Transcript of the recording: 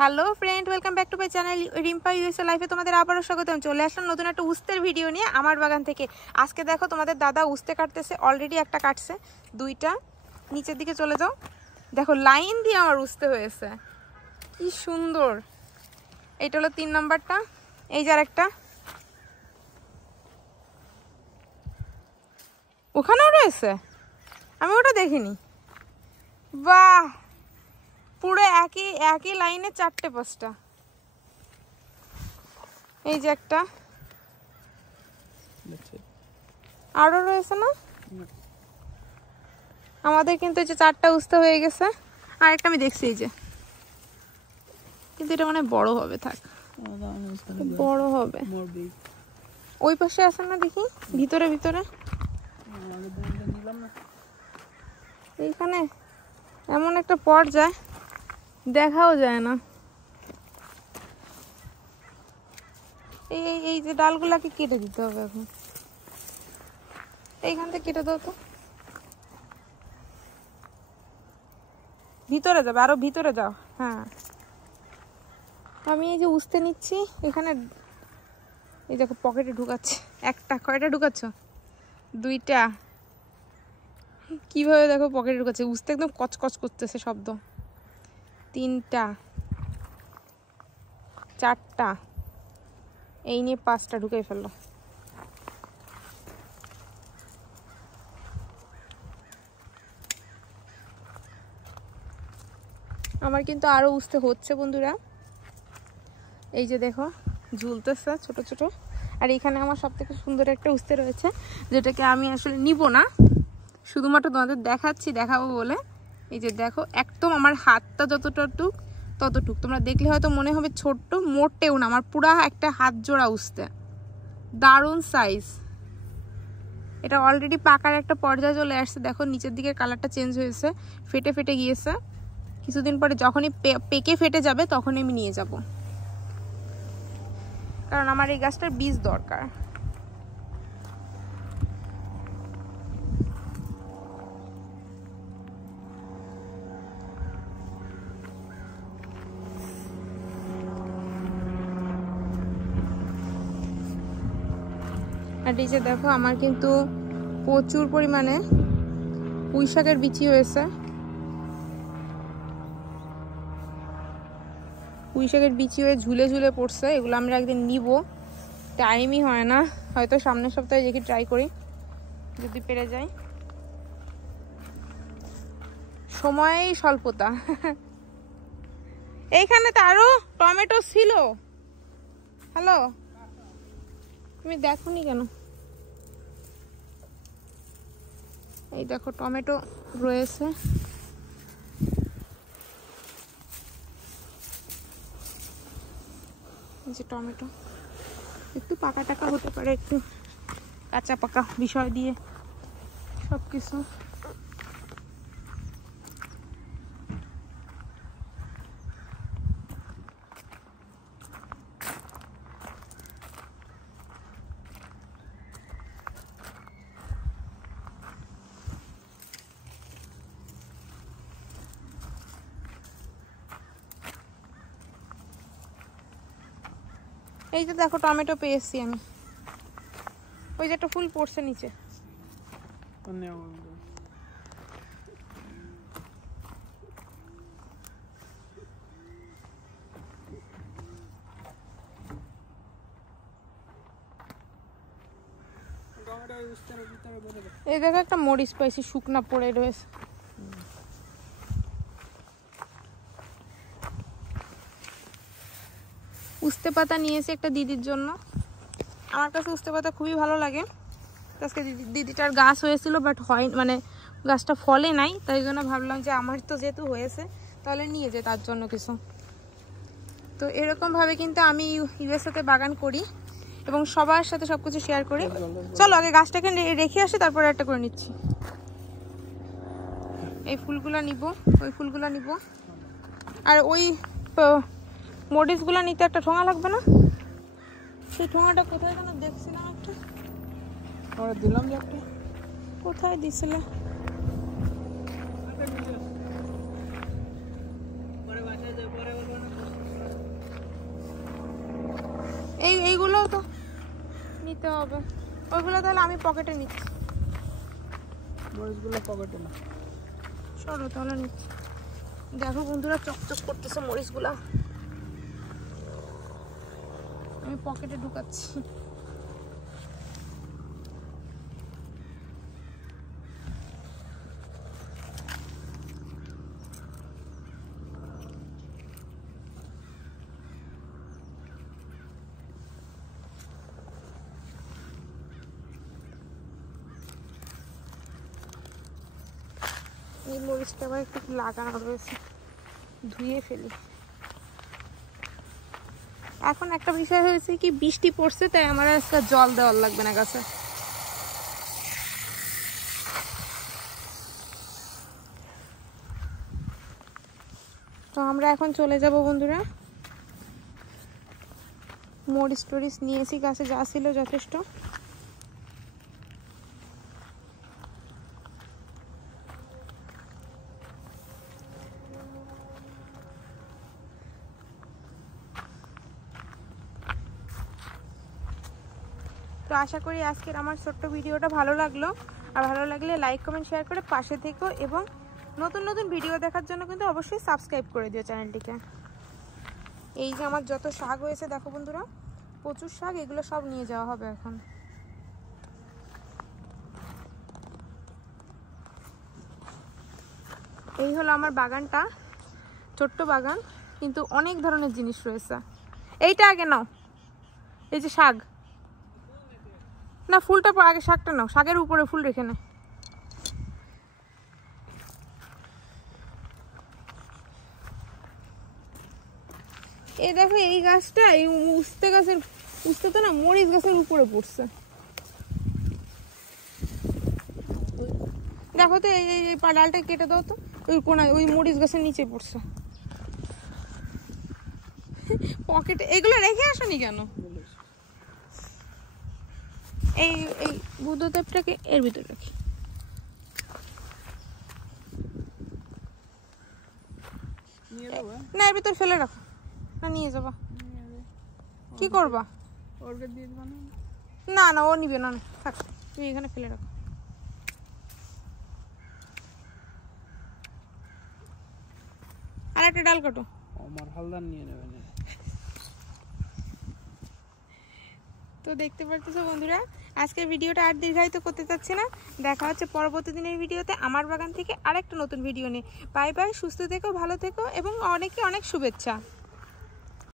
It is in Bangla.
Hello friend, welcome back to my channel Rimpa USA লাইফে তোমাদের আবারও স্বাগতম। চলে আসলাম নতুন একটা উস্তের ভিডিও নিয়ে আমার বাগান থেকে। আজকে দেখো তোমাদের দাদা উস্তে কাটতেছে, অলরেডি একটা কাটছে, দুইটা। নিচের দিকে চলে যাও, দেখো লাইন দিয়ে আমার উস্তে হয়েছে, কি সুন্দর। এইটা হলো 3 নম্বরটা, এই যে আরেকটা ওখানেও রয়েছে, আমি ওটা দেখিনি। বাহ, পুরো একই লাইনে 4টে-5টা। এই যে একটা আরো রয়েছে না? আমাদের কিন্তু এই যে 4টা উস্তে হয়ে গেছে। আর একটা আমি দেখছি এই যে, কিন্তু এটা মানে বড় হবে, থাক বড় হবে। ওই পাশে আছে না, দেখি ভিতরে ভিতরে। এইখানে এমন একটা পর্যায় দেখাও যায় না। এই যে ডালগুলাকে কেটে দিতে হবে এখন, এইখান থেকে কেটে দাও তো। ভিতরে যাবে, আরো ভিতরে যাও। হ্যাঁ, আমি এই যে উস্তে নিচ্ছি, এখানে এই দেখো পকেটে ঢুকাচ্ছে একটা। কয়টা ঢুকাচ্ছ? 2টা। কিভাবে দেখো পকেটে ঢুকাচ্ছে, উস্তে একদম কচকচ করতেছে শব্দ। 3টা, 4টা, এই নিয়ে 5টা ঢুকাই ফেললো। আমার কিন্তু আরো উস্তে হচ্ছে বন্ধুরা, এই যে দেখো ঝুলতেছে ছোট ছোট। আর এখানে আমার সব থেকে সুন্দর একটা উস্তে রয়েছে, যেটাকে আমি আসলে নিব না, শুধুমাত্র তোমাদের দেখাবো বলে। এই যে দেখো, একদম আমার হাতটা যতটুক ততটুক, তোমরা দেখলে হয়তো মনে হবে ছোট্ট, মোটেও না, আমার পুরা একটা হাত জোড়া উস্তে, দারুণ সাইজ। এটা অলরেডি পাকার একটা পর্যায়ে চলে আসছে, দেখো নিচের দিকে কালারটা চেঞ্জ হয়েছে, ফেটে ফেটে গিয়েছে। কিছুদিন পরে যখনই পেকে ফেটে যাবে তখনই আমি নিয়ে যাব, কারণ আমার এই গাছটার বীজ দরকার। আর এই যে দেখো, আমার কিন্তু প্রচুর পরিমাণে পুঁই শাকের বিচি হয়েছে। পুঁই শাকের বিচি হয়ে ঝুলে ঝুলে পড়ছে, এগুলো আমরা একদিন নিব, টাইমই হয় না। হয়তো সামনের সপ্তাহে দেখি ট্রাই করি, যদি পেরে যাই। সময়েই স্বল্পতা। এইখানে তো আরো টমেটো ছিল। হ্যালো, তুমি দেখোনি কেন? এই দেখো টমেটো রয়েছে। যে টমেটো একটু পাকা টাকা হতে পারে, একটু কাঁচা পাকা বিষয় দিয়ে সবকিছু। এই যে দেখো টমেটো পেয়েছি আমি, ওই যে একটা ফুল পড়ছে নিচে। এই দেখো একটা মরিচ পাইছি, শুকনা পড়ে রয়েছে। উস্তে পাতা নিয়েছি একটা দিদির জন্য, আমার কাছে উস্তে পাতা খুবই ভালো লাগে। আজকে দিদিটার গাছ হয়েছিল, বাট হয় মানে গাছটা ফলে নাই, তাই জন্য ভাবলাম যে আমার তো যেহেতু হয়েছে তাহলে নিয়ে যে তার জন্য কিছু। তো এরকমভাবে কিন্তু আমি ইউএসএতে বাগান করি এবং সবার সাথে সবকিছু শেয়ার করি। চলো আগে গাছটাকে রেখে আসি, তারপরে একটা করে নিচ্ছি। এই ফুলগুলা নিব, ওই ফুলগুলা নিব, আর ওই মরিচগুলা নিতে একটা ঠোঙা লাগবে না? সেই ঠোঙাটা কোথায় যেন দেখছিলাম একটা, আমরা দিলাম যে একটা, কোথায় দিছিলে? এইগুলো তো নিতে হবে, ওইগুলো তাহলে আমি পকেটে নিচ্ছি। মরিচগুলো পকেটে না, চলো তাহলে নিচ্ছি। দেখো বন্ধুরা চকচক করতেছে মরিচগুলা, আমি পকেটে ঢুকাচ্ছি। এই মরিচটা আবার একটু লাগানো রয়েছে, ধুয়ে ফেলি। এখন একটা বিষয় হয়েছে কি, বৃষ্টি পড়ছে, তাই আমার আজকে জল দেওয়ার লাগবে না গাছে। তো আমরা এখন চলে যাব বন্ধুরা। মরিচ টরিচ নিয়েছি, গাছে যা ছিল যথেষ্ট। তো আশা করি আজকের আমার ছোট্ট ভিডিওটা ভালো লাগলো, আর ভালো লাগলে লাইক কমেন্ট শেয়ার করে পাশে থেকো, এবং নতুন নতুন ভিডিও দেখার জন্য কিন্তু অবশ্যই সাবস্ক্রাইব করে দিও চ্যানেলটিকে। এই যে আমার যত শাক হয়েছে দেখো বন্ধুরা, প্রচুর শাক, এগুলো সব নিয়ে যাওয়া হবে এখন। এই হলো আমার বাগানটা, ছোট্ট বাগান, কিন্তু অনেক ধরনের জিনিস রয়েছে। এইটা আগে নাও, এই যে শাক, না ফুলটা আগে, শাকটা নাও, শাকের উপরে ফুল রেখে নে। এই দেখো এই গাছটা, এই উস্তে গাছের, উস্তে তো না, মরিচ গাছের উপরে পড়ছে। দেখো তো এই ডালটা কেটে দাও তো, ওই কোনায় ওই মরিচ গাছের নিচে পড়ছে। পকেটে এগুলো রেখে আসনি কেন? এই এই বুদ্ধদেবটাকে এর ভিতরে রাখি। না এর ভিতর ফেলে রাখো, না নিয়ে যাবা, কি করবা? না না ও নিবে না, থাক তুমি এখানে ফেলে রাখো। আর একটা ডাল কাটো, আমার হালদার নিয়ে নেবেন। তো দেখতে পারতেছো বন্ধুরা, আজকের ভিডিওটা আর দীর্ঘায়িত করতে চাচ্ছি না। দেখা হচ্ছে পরবর্তী দিনের ভিডিওতে আমার বাগান থেকে আরেকটা নতুন ভিডিও নিয়ে। বাই বাই, সুস্থ থেকো, ভালো থেকো, এবং অনেক শুভেচ্ছা।